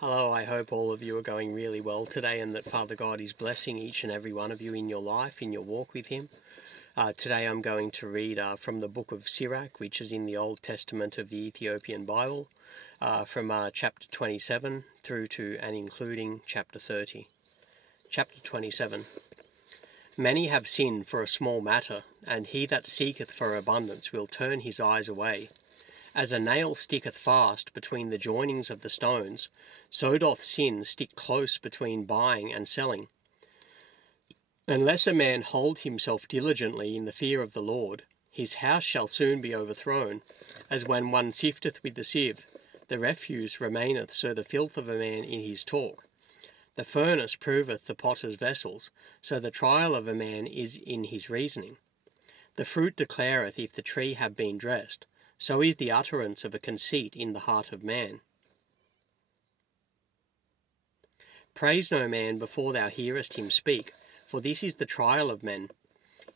Hello, I hope all of you are going really well today and that Father God is blessing each and every one of you in your life, in your walk with Him. Today I'm going to read from the book of Sirach, which is in the Old Testament of the Ethiopian Bible, from chapter 27 through to and including chapter 30. Chapter 27. Many have sinned for a small matter, and he that seeketh for abundance will turn his eyes away. As a nail sticketh fast between the joinings of the stones, so doth sin stick close between buying and selling. Unless a man hold himself diligently in the fear of the Lord, his house shall soon be overthrown. As when one sifteth with the sieve, the refuse remaineth, so the filth of a man in his talk. The furnace proveth the potter's vessels, so the trial of a man is in his reasoning. The fruit declareth if the tree have been dressed, so is the utterance of a conceit in the heart of man. Praise no man before thou hearest him speak, for this is the trial of men.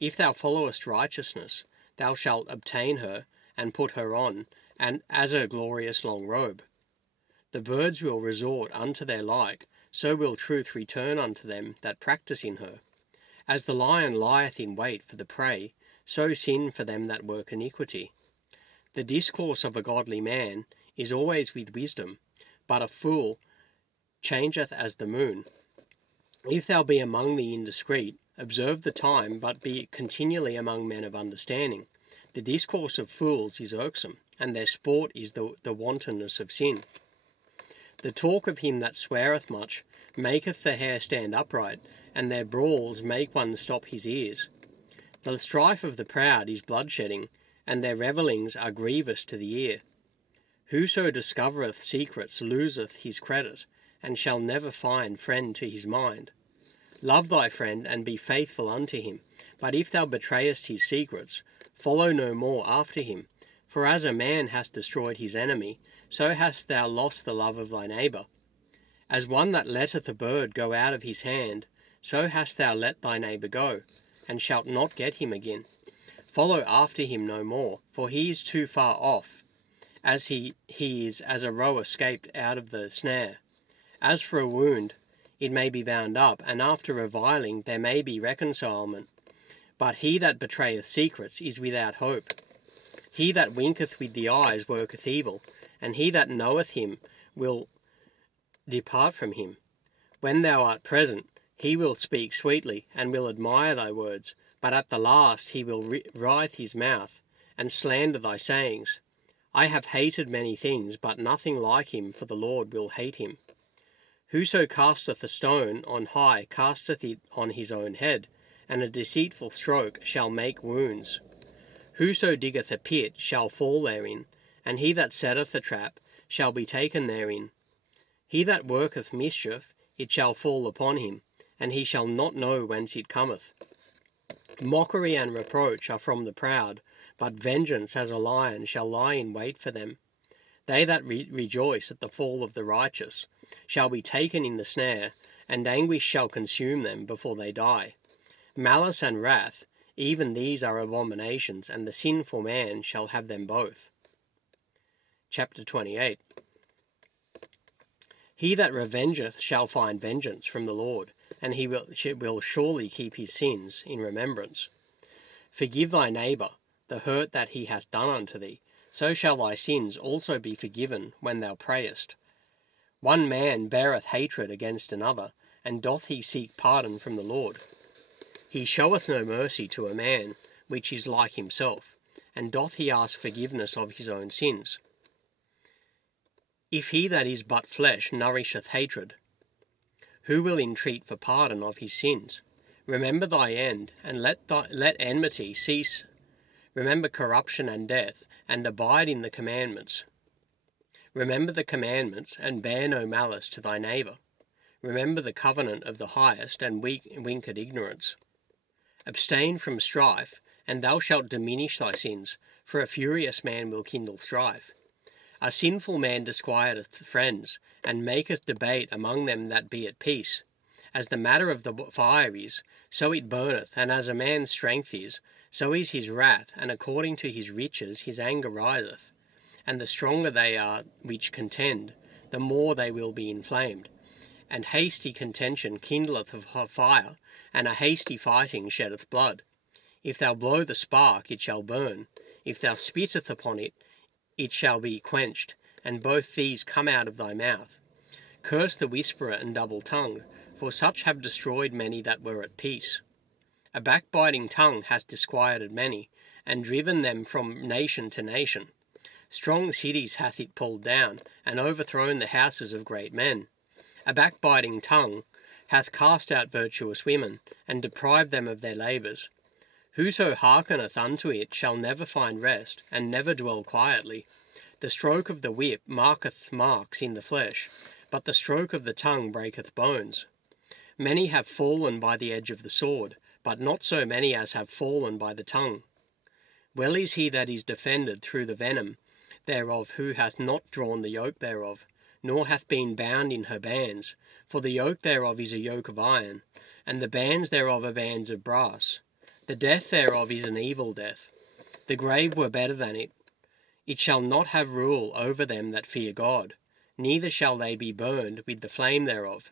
If thou followest righteousness, thou shalt obtain her, and put her on, and as a glorious long robe. The birds will resort unto their like, so will truth return unto them that practice in her. As the lion lieth in wait for the prey, so sin for them that work iniquity. The discourse of a godly man is always with wisdom, but a fool changeth as the moon. If thou be among the indiscreet, observe the time, but be continually among men of understanding. The discourse of fools is irksome, and their sport is the wantonness of sin. The talk of him that sweareth much maketh the hair stand upright, and their brawls make one stop his ears. The strife of the proud is bloodshedding, and their revellings are grievous to the ear. Whoso discovereth secrets loseth his credit, and shall never find friend to his mind. Love thy friend, and be faithful unto him, but if thou betrayest his secrets, follow no more after him. For as a man hath destroyed his enemy, so hast thou lost the love of thy neighbour. As one that letteth a bird go out of his hand, so hast thou let thy neighbour go, and shalt not get him again. Follow after him no more, for he is too far off, as he is as a roe escaped out of the snare. As for a wound, it may be bound up, and after reviling there may be reconcilement. But he that betrayeth secrets is without hope. He that winketh with the eyes worketh evil, and he that knoweth him will depart from him. When thou art present, he will speak sweetly, and will admire thy words. But at the last he will writhe his mouth, and slander thy sayings. I have hated many things, but nothing like him, for the Lord will hate him. Whoso casteth a stone on high casteth it on his own head, and a deceitful stroke shall make wounds. Whoso diggeth a pit shall fall therein, and he that setteth a trap shall be taken therein. He that worketh mischief, it shall fall upon him, and he shall not know whence it cometh. Mockery and reproach are from the proud, but vengeance as a lion shall lie in wait for them. They that rejoice at the fall of the righteous shall be taken in the snare, and anguish shall consume them before they die. Malice and wrath, even these are abominations, and the sinful man shall have them both. Chapter 28. He that revengeth shall find vengeance from the Lord, and he will surely keep his sins in remembrance. Forgive thy neighbour the hurt that he hath done unto thee, so shall thy sins also be forgiven when thou prayest. One man beareth hatred against another, and doth he seek pardon from the Lord. He showeth no mercy to a man which is like himself, and doth he ask forgiveness of his own sins. If he that is but flesh nourisheth hatred, who will entreat for pardon of his sins? Remember thy end, and let enmity cease. Remember corruption and death, and abide in the commandments. Remember the commandments, and bear no malice to thy neighbour. Remember the covenant of the highest, and wink at ignorance. Abstain from strife, and thou shalt diminish thy sins, for a furious man will kindle strife. A sinful man disquieteth friends, and maketh debate among them that be at peace. As the matter of the fire is, so it burneth, and as a man's strength is, so is his wrath, and according to his riches his anger riseth. And the stronger they are which contend, the more they will be inflamed. And hasty contention kindleth a fire, and a hasty fighting sheddeth blood. If thou blow the spark, it shall burn. If thou spitteth upon it, it shall be quenched, and both these come out of thy mouth. Curse the whisperer and double-tongued, for such have destroyed many that were at peace. A backbiting tongue hath disquieted many, and driven them from nation to nation. Strong cities hath it pulled down, and overthrown the houses of great men. A backbiting tongue hath cast out virtuous women, and deprived them of their labours. Whoso hearkeneth unto it shall never find rest, and never dwell quietly. The stroke of the whip marketh marks in the flesh, but the stroke of the tongue breaketh bones. Many have fallen by the edge of the sword, but not so many as have fallen by the tongue. Well is he that is defended through the venom thereof, who hath not drawn the yoke thereof, nor hath been bound in her bands. For the yoke thereof is a yoke of iron, and the bands thereof are bands of brass. The death thereof is an evil death. The grave were better than it. It shall not have rule over them that fear God, neither shall they be burned with the flame thereof.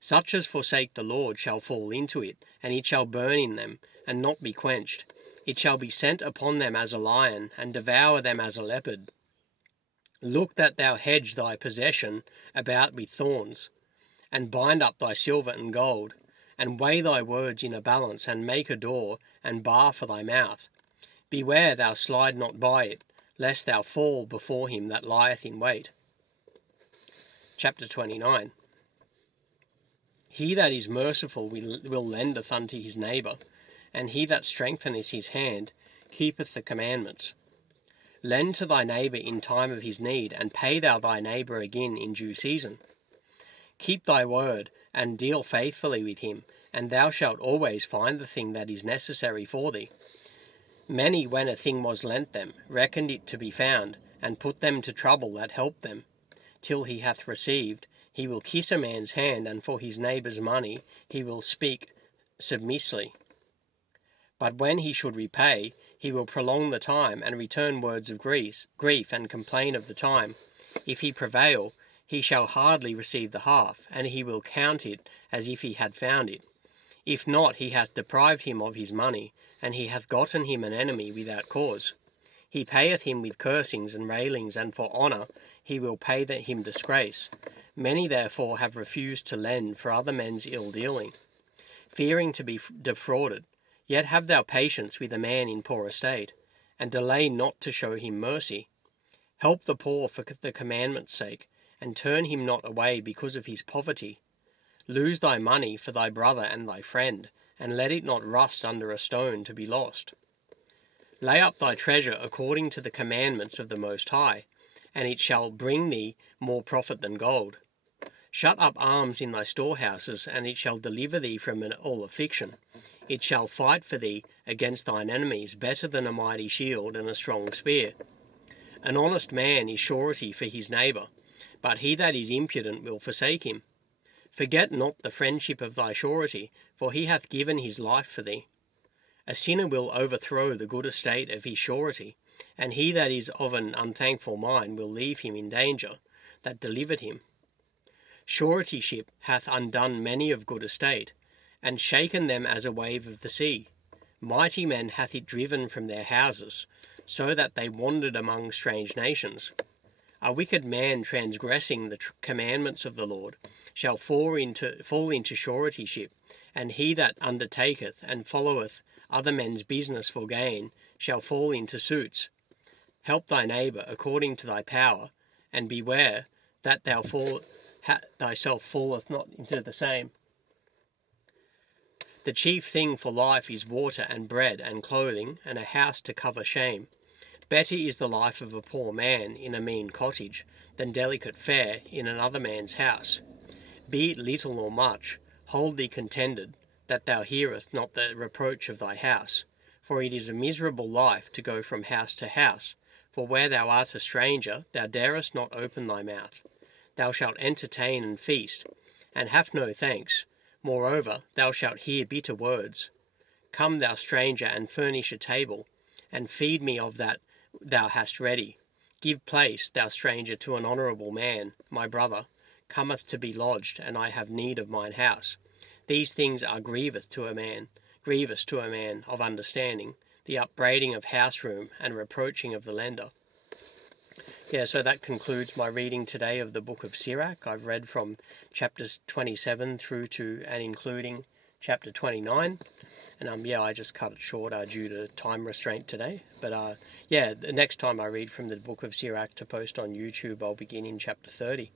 Such as forsake the Lord shall fall into it, and it shall burn in them, and not be quenched. It shall be sent upon them as a lion, and devour them as a leopard. Look that thou hedge thy possession about with thorns, and bind up thy silver and gold, and weigh thy words in a balance, and make a door and bar for thy mouth. Beware thou slide not by it, lest thou fall before him that lieth in wait. Chapter 29. He that is merciful will lendeth unto his neighbour, and he that strengtheneth his hand keepeth the commandments. Lend to thy neighbour in time of his need, and pay thou thy neighbour again in due season. Keep thy word, and deal faithfully with him, and thou shalt always find the thing that is necessary for thee. Many, when a thing was lent them, reckoned it to be found, and put them to trouble that helped them. Till he hath received, he will kiss a man's hand, and for his neighbour's money he will speak submissly. But when he should repay, he will prolong the time, and return words of grief, and complain of the time. If he prevail, he shall hardly receive the half, and he will count it as if he had found it. If not, he hath deprived him of his money, and he hath gotten him an enemy without cause. He payeth him with cursings and railings, and for honour he will pay him disgrace. Many therefore have refused to lend for other men's ill-dealing, fearing to be defrauded. Yet have thou patience with a man in poor estate, and delay not to show him mercy. Help the poor for the commandment's sake, and turn him not away because of his poverty. Lose thy money for thy brother and thy friend, and let it not rust under a stone to be lost. Lay up thy treasure according to the commandments of the Most High, and it shall bring thee more profit than gold. Shut up arms in thy storehouses, and it shall deliver thee from all affliction. It shall fight for thee against thine enemies better than a mighty shield and a strong spear. An honest man is surety for his neighbour, but he that is impudent will forsake him. Forget not the friendship of thy surety, for he hath given his life for thee. A sinner will overthrow the good estate of his surety, and he that is of an unthankful mind will leave him in danger that delivered him. Suretyship hath undone many of good estate, and shaken them as a wave of the sea. Mighty men hath it driven from their houses, so that they wandered among strange nations. A wicked man transgressing the commandments of the Lord shall fall into suretyship, and he that undertaketh and followeth other men's business for gain shall fall into suits. Help thy neighbour according to thy power, and beware that thou thyself falleth not into the same. The chief thing for life is water and bread and clothing, and a house to cover shame. Better is the life of a poor man in a mean cottage than delicate fare in another man's house. Be it little or much, hold thee contented, that thou hearest not the reproach of thy house. For it is a miserable life to go from house to house, for where thou art a stranger, thou darest not open thy mouth. Thou shalt entertain and feast, and have no thanks. Moreover, thou shalt hear bitter words. Come, thou stranger, and furnish a table, and feed me of that thou hast ready. Give place, thou stranger, to an honourable man. My brother cometh to be lodged, and I have need of mine house. These things are grievous to a man of understanding, the upbraiding of house room and reproaching of the lender. Yeah, so that concludes my reading today of the book of Sirach. I've read from chapters 27 through to and including chapter 29. And I just cut it short due to time restraint today. But the next time I read from the book of Sirach to post on YouTube, I'll begin in chapter 30.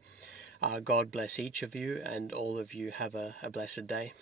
God bless each of you, and all of you have a blessed day.